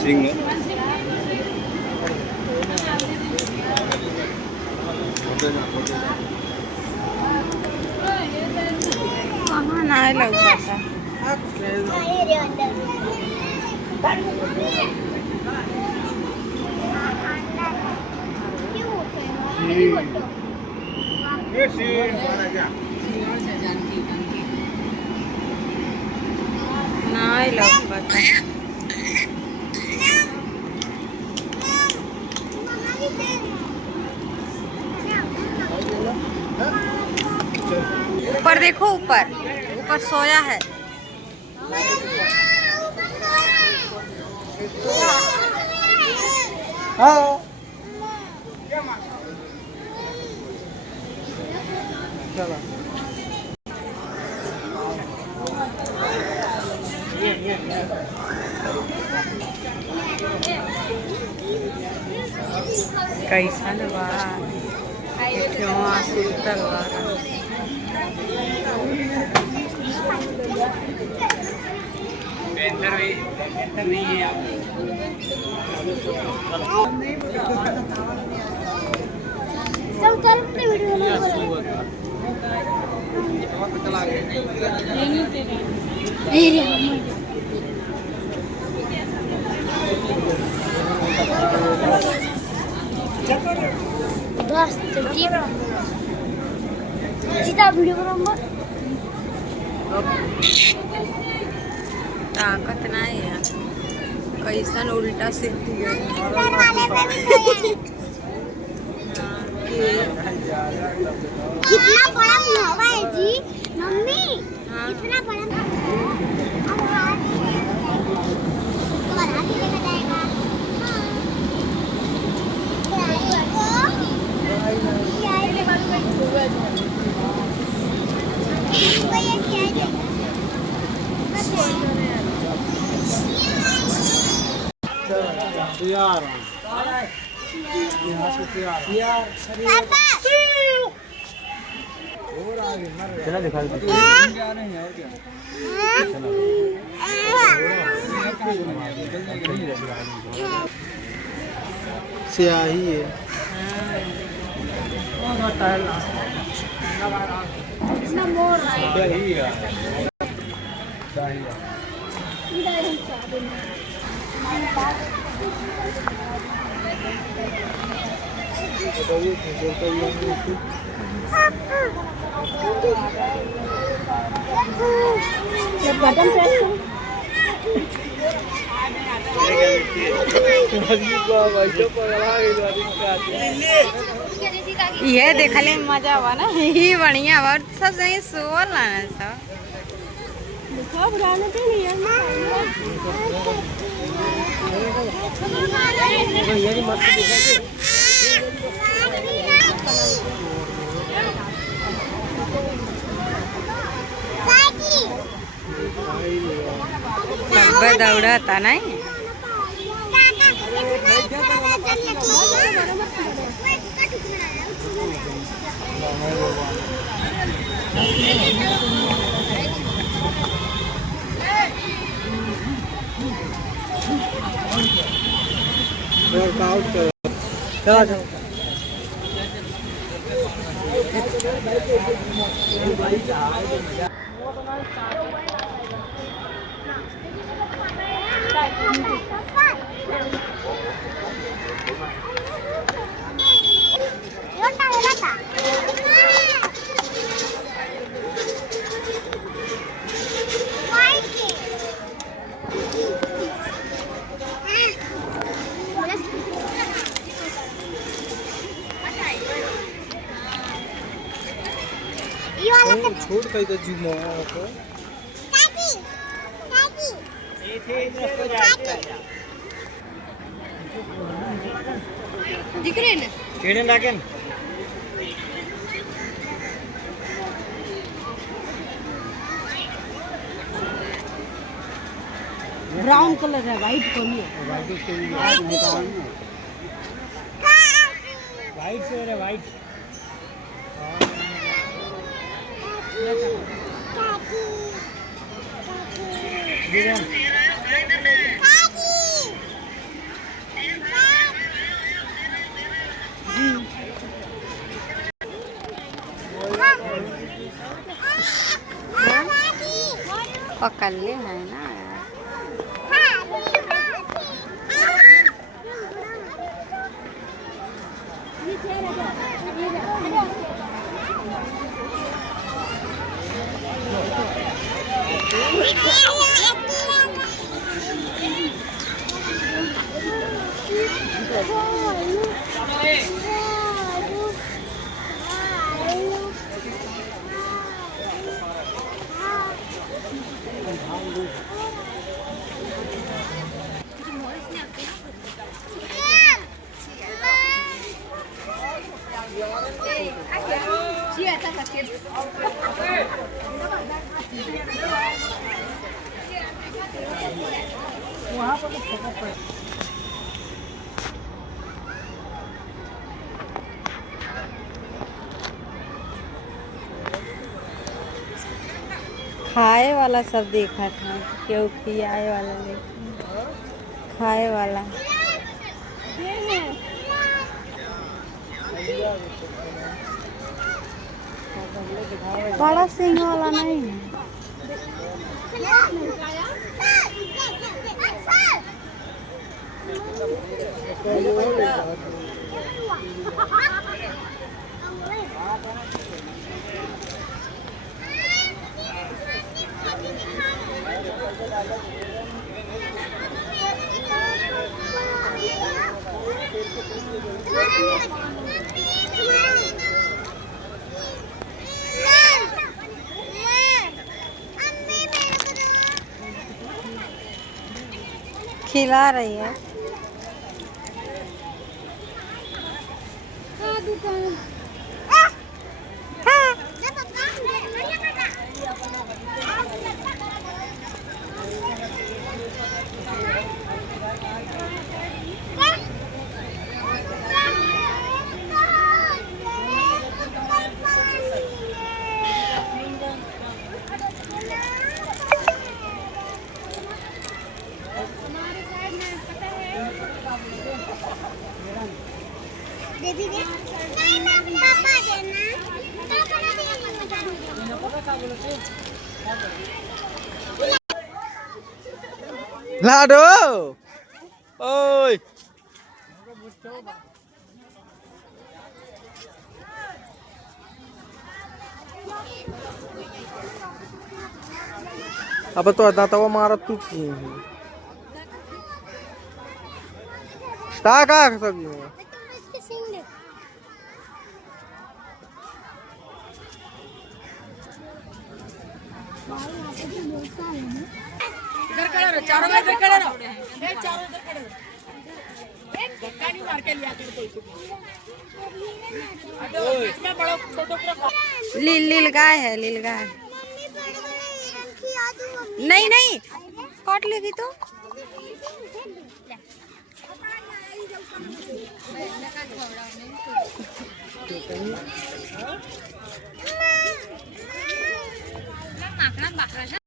सिंह कहाँ ना लगा था ना लगा था। ऊपर देखो, ऊपर ऊपर सोया है। हाँ चलो कैसा लगा क्यों सुतर नहीं है। ताकत नहीं है, कैसन उल्टा सीधी गई। कितना बड़ा हवा है जी मम्मी। हाँ। कितना बड़ा चला दिखा स्याही है। बटन प्रेस ये देखले मजा हुआ ना, ही बढ़िया हुआ सब सही सोल लाना सब सब दौड़ा था नहीं। वर्कआउट करो, चला चलो। छोड़ कहीं तो जुमा को दिख रहे ना केड़े लागन ब्राउन कलर है, व्हाइट को नहीं है। वाइट से है वाइट। पकड़ ले है ना खाए वाला सब देखा था, क्यों खियाए वाला नहीं, खाए वाला। बड़ा सिंह वाला नहीं है। खिला रही है। दीदी दे नहीं ना पापा देना पापा ना दिया मत लाडो ओए अब तो दाता वो मारा तू की स्टाक आ सब्जी में इसके सिंग दे इधर खड़े रहो, चारों में इधर खड़े रहो, चारों इधर खड़े रहो। एक धक्का नहीं मार के लिया कर लील गाय है, लील गाय। नहीं नहीं काट लेगी तो